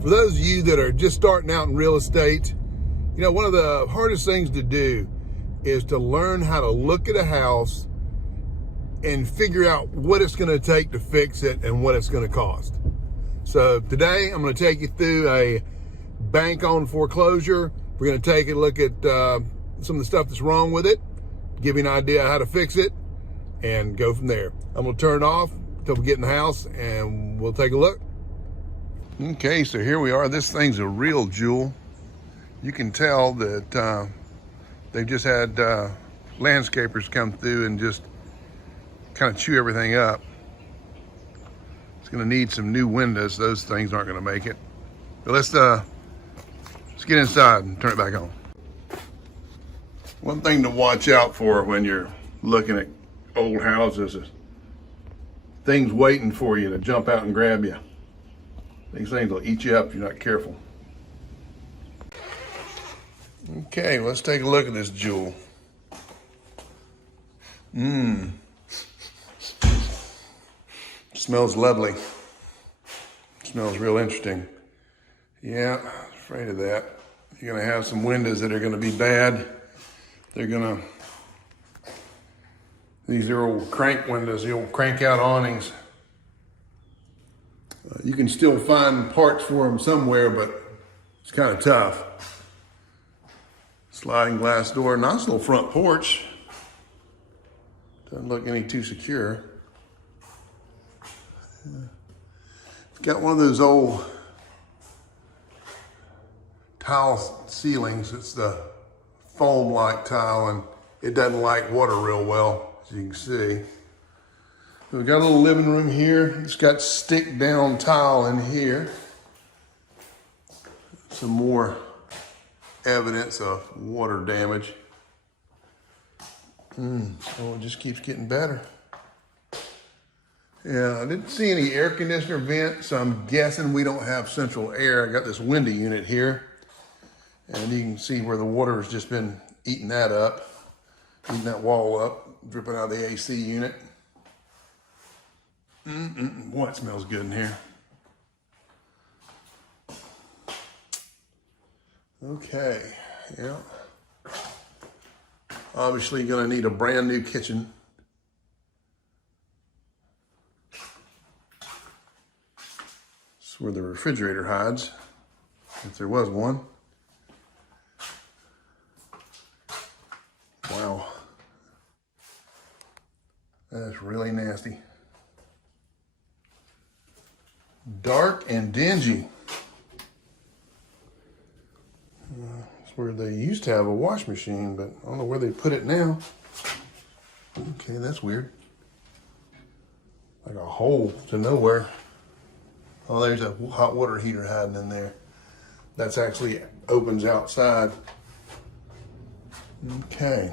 For those of you that are just starting out in real estate, you know, one of the hardest things to do is to learn how to look at a house and figure out what it's going to take to fix it and what it's going to cost. So today I'm going to take you through a bank on foreclosure. We're going to take a look at some of the stuff that's wrong with it, give you an idea how to fix it, and go from there. I'm going to turn it off until we get in the house and we'll take a look. Okay, so here we are. This thing's a real jewel. You can tell that they've just had landscapers come through and just kind of chew everything up. It's going to need some new windows. Those things aren't going to make it. But let's get inside and turn it back on. One thing to watch out for when you're looking at old houses is things waiting for you to jump out and grab you. These things will eat you up if you're not careful. Okay, let's take a look at this jewel. Smells lovely. Smells real interesting. Yeah, afraid of that. You're gonna have some windows that are gonna be bad. These are old crank windows, the old crank out awnings. You can still find parts for them somewhere, but it's kind of tough. Sliding glass door, nice little front porch. Doesn't look any too secure. It's got one of those old tile ceilings. It's the foam-like tile, and it doesn't like water real well, as you can see. We've got a little living room here. It's got stick down tile in here. Some more evidence of water damage. Oh, it just keeps getting better. Yeah, I didn't see any air conditioner vent, so I'm guessing we don't have central air. I got this window unit here, and you can see where the water has just been eating that up, eating that wall up, dripping out of the AC unit. Boy, it smells good in here. Okay, yeah. Obviously gonna need a brand new kitchen. It's where the refrigerator hides, if there was one. Wow. That's really nasty. Dark and dingy. It's where they used to have a wash machine, but I don't know where they put it now. Okay, that's weird. Like a hole to nowhere. Oh, there's a hot water heater hiding in there. That's actually opens outside. Okay.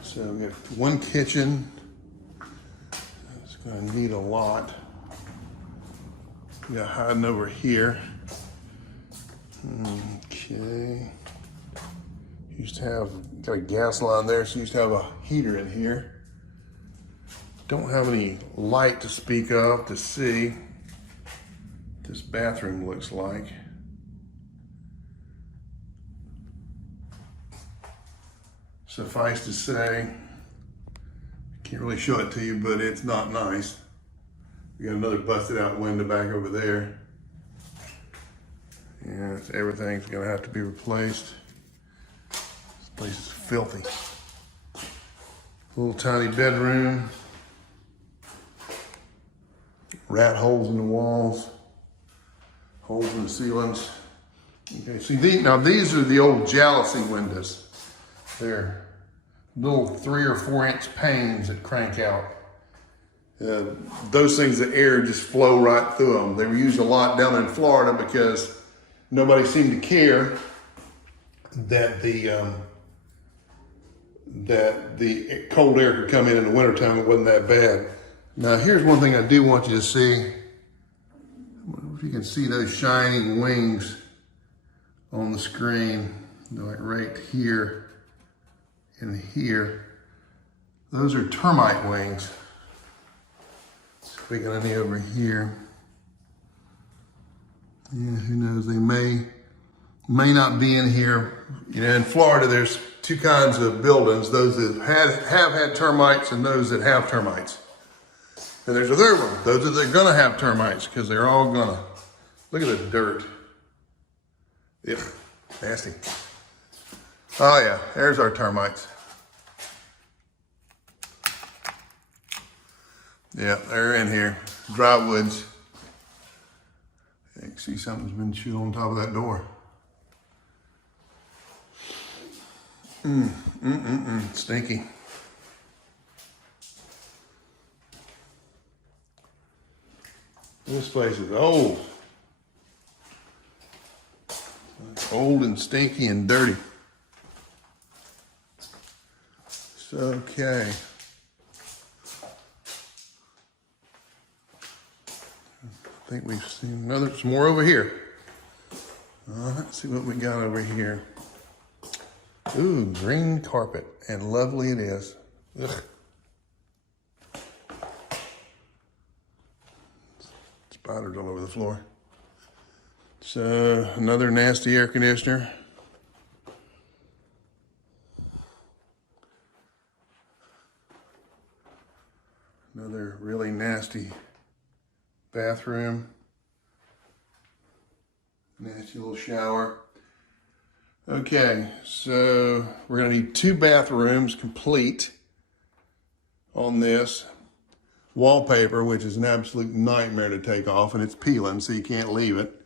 So we got one kitchen. It's gonna need a lot. We got hiding over here. Okay. Used to have, got a gas line there, so used to have a heater in here. Don't have any light to speak of to see what this bathroom looks like. Suffice to say, can't really show it to you, but it's not nice. We got another busted out window back over there. Yeah, everything's gonna have to be replaced. This place is filthy. Little tiny bedroom. Rat holes in the walls. Holes in the ceilings. Okay, see, these are the old jalousie windows. They're little 3 or 4 inch panes that crank out. Those things, the air just flow right through them. They were used a lot down in Florida because nobody seemed to care that the cold air could come in the wintertime. It wasn't that bad. Now, here's one thing I do want you to see. I wonder if you can see those shining wings on the screen. They're like right here and here. Those are termite wings. Speaking of any over here. Yeah, who knows? They may not be in here. You know, in Florida, there's two kinds of buildings: those that have had termites and those that have termites. And there's a third one: those that are gonna have termites, because they're all gonna. Look at the dirt. Yep, nasty. Oh yeah, there's our termites. Yeah, they're in here. Dry woods. You can see something's been chewed on top of that door. Stinky. This place is old. It's old and stinky and dirty. So, okay. I think we've seen some more over here. Let's see what we got over here. Ooh, green carpet, and lovely it is. Ugh. Spiders all over the floor. So, another nasty air conditioner. Another really nasty bathroom. Nasty little shower. Okay, so we're gonna need 2 bathrooms complete on this. Wallpaper, which is an absolute nightmare to take off, and it's peeling, so you can't leave it.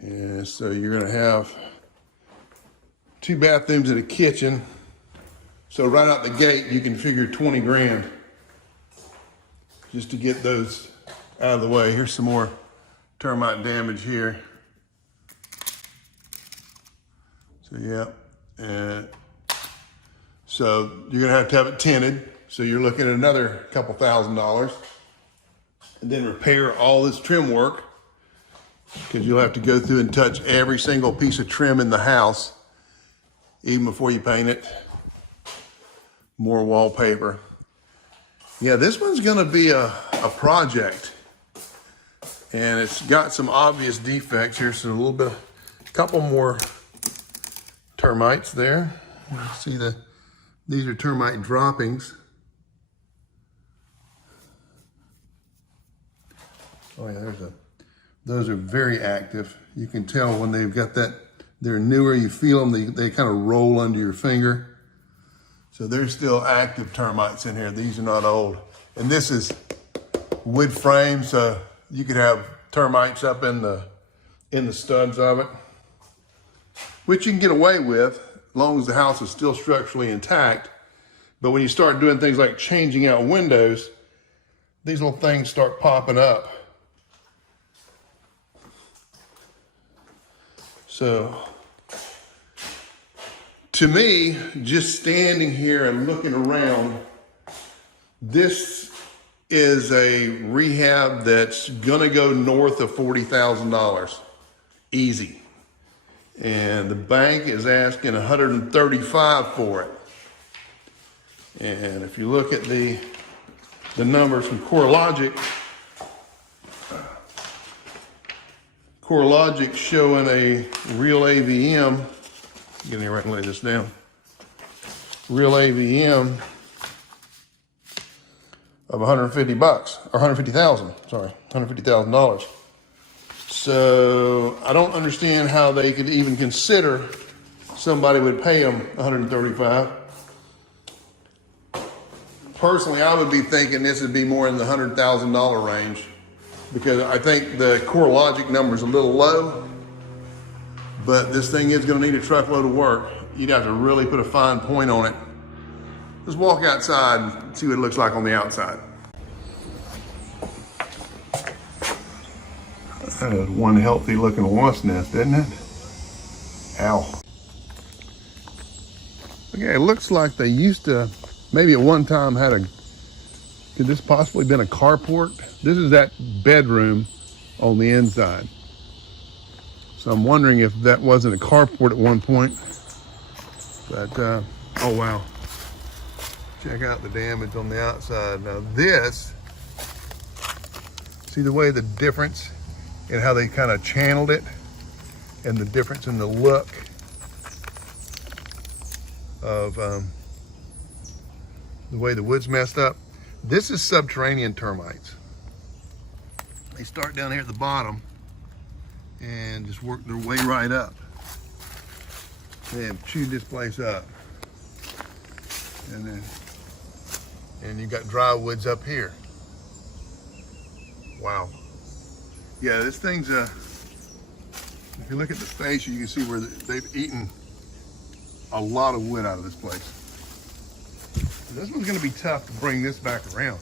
And so you're gonna have 2 bathrooms and a kitchen. So right out the gate, you can figure 20 grand just to get those out of the way. Here's some more termite damage here. So yeah, and so you're gonna have it tinted. So you're looking at another couple $1,000, and then repair all this trim work, because you'll have to go through and touch every single piece of trim in the house, even before you paint it. More wallpaper. Yeah, this one's gonna be a project, and it's got some obvious defects here. So a couple more termites there. See these are termite droppings. Oh yeah, those are very active. You can tell when they've got that, they're newer, you feel them, they kind of roll under your finger. So there's still active termites in here. These are not old. And this is wood frame, so you could have termites up in the studs of it, which you can get away with as long as the house is still structurally intact. But when you start doing things like changing out windows, these little things start popping up. So, to me, just standing here and looking around, this is a rehab that's gonna go north of $40,000, easy. And the bank is asking $135 for it. And if you look at the numbers from CoreLogic showing a real AVM, get here right and lay this down. Real AVM of $150 or $150,000, sorry, $150,000. So I don't understand how they could even consider somebody would pay them $135. Personally, I would be thinking this would be more in the $100,000 range, because I think the CoreLogic number is a little low, but this thing is going to need a truckload of work. You'd have to really put a fine point on it. Let's walk outside and see what it looks like on the outside. That is one healthy looking wasp nest, isn't it? Ow. Okay, it looks like they used to, maybe at one time could this possibly been a carport? This is that bedroom on the inside. So I'm wondering if that wasn't a carport at one point. But, oh wow. Check out the damage on the outside. Now this, see the way the difference and how they kind of channeled it, and the difference in the look of the way the wood's messed up. This is subterranean termites. They start down here at the bottom and just work their way right up. They have chewed this place up. And you've got dry woods up here. Wow. Yeah, this thing's if you look at the face, you can see where they've eaten a lot of wood out of this place. This one's gonna be tough to bring this back around.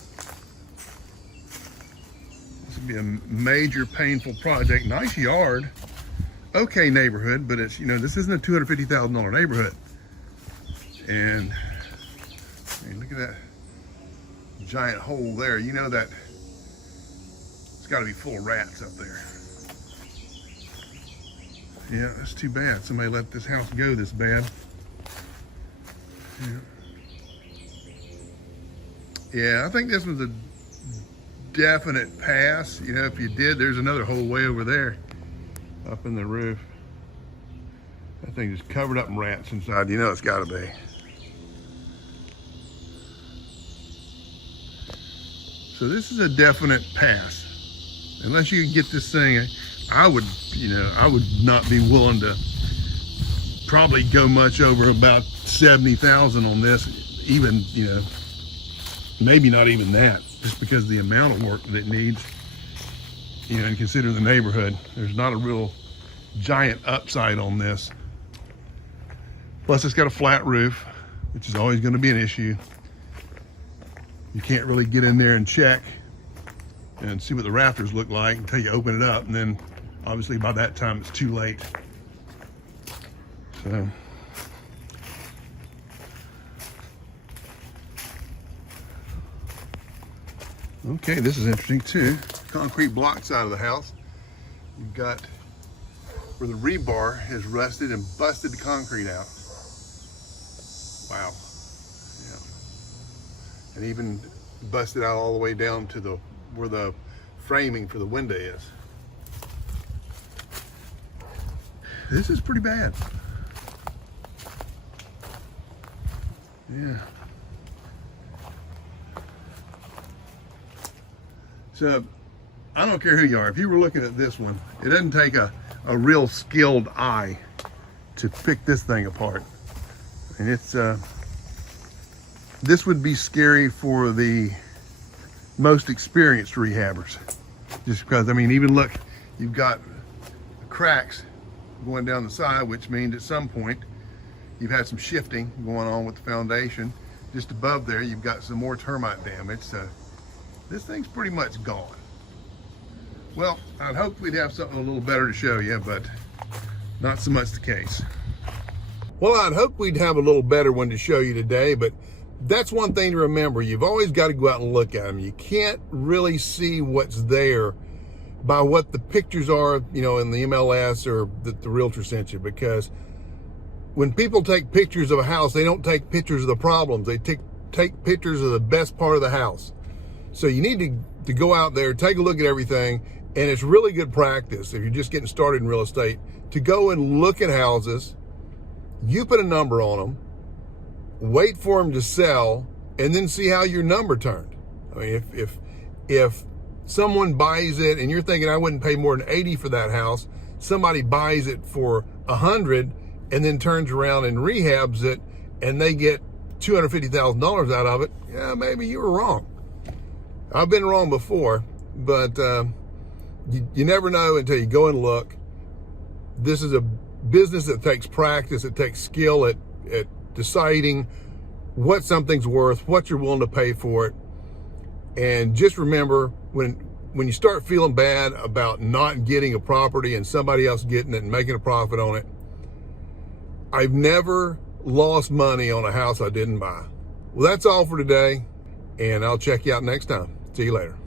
This would be a major painful project. Nice yard, okay neighborhood, but it's, you know, this isn't a $250,000 neighborhood. And look at that giant hole there. You know that it's got to be full of rats up there. Yeah, that's too bad. Somebody let this house go this bad. Yeah, I think this was a definite pass. You know, if you did, there's another hole way over there up in the roof. That thing is covered up in rats inside. You know it's got to be. So this is a definite pass. Unless you can get this thing, I would not be willing to probably go much over about 70,000 on this, even, you know, maybe not even that, just because of the amount of work that it needs, you know, and consider the neighborhood. There's not a real giant upside on this. Plus it's got a flat roof, which is always going to be an issue. You can't really get in there and check and see what the rafters look like until you open it up, and then obviously by that time it's too late. So okay, this is interesting too. Concrete block side of the house. You've got where the rebar has rusted and busted the concrete out. Wow. And even busted out all the way down to where the framing for the window is. This is pretty bad. Yeah. So I don't care who you are. If you were looking at this one, it doesn't take a real skilled eye to pick this thing apart. And it's this would be scary for the most experienced rehabbers. Just because, I mean, even look, you've got cracks going down the side, which means at some point you've had some shifting going on with the foundation. Just above there, you've got some more termite damage. So this thing's pretty much gone. Well, I'd hope we'd have something a little better to show you, but not so much the case. Well, I'd hope we'd have a little better one to show you today, but that's one thing to remember. You've always got to go out and look at them. You can't really see what's there by what the pictures are, you know, in the MLS or the realtor sent you, because when people take pictures of a house, they don't take pictures of the problems. They take pictures of the best part of the house. So you need to go out there, take a look at everything, and it's really good practice if you're just getting started in real estate to go and look at houses. You put a number on them, wait for them to sell, and then see how your number turned. I mean, if someone buys it and you're thinking I wouldn't pay more than 80 for that house, somebody buys it for 100 and then turns around and rehabs it and they get $250,000 out of it, yeah, maybe you were wrong. I've been wrong before, but you never know until you go and look. This is a business that takes practice, it takes skill at deciding what something's worth, what you're willing to pay for it. And just remember, when you start feeling bad about not getting a property and somebody else getting it and making a profit on it, I've never lost money on a house I didn't buy. Well, that's all for today, and I'll check you out next time. See you later.